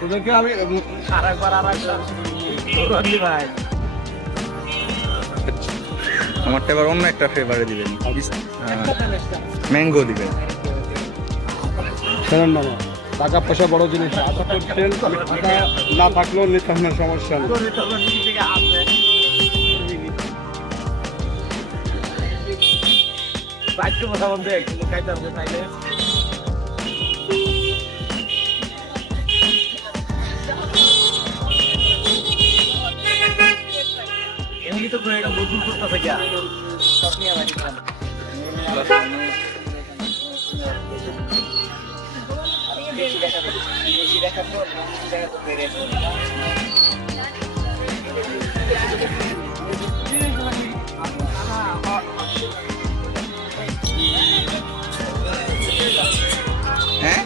তোদেরকে আমি আরেকবার ভাই আমারটা এবার অন্য একটা ফ্লেভারে দিবেন, ম্যাঙ্গো দিবেন। শোনেন না টাকা পয়সা বড় জিনিস, আশা করছেন টাকা না থাকলেও নিতে হবে না, সমস্যা নেই। এমনি তো এটা নতুন করতে গিয়া হ্যাঁ,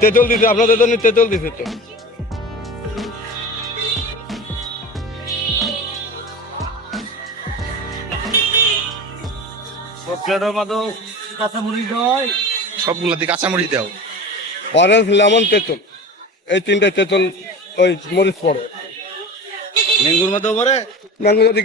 তেঁতুল দিতে, আপনাদের জন্য তেঁতুল দিতে তো। সবগুলোতে কাঁচামরিচ দাও। অরেঞ্জ, লেমন, তেঁতুল, এই তিনটে তেঁতুল ওই মরিচ পড়ে। ম্যাঙ্গোর মধ্যেও পরে ম্যাঙ্গো যদি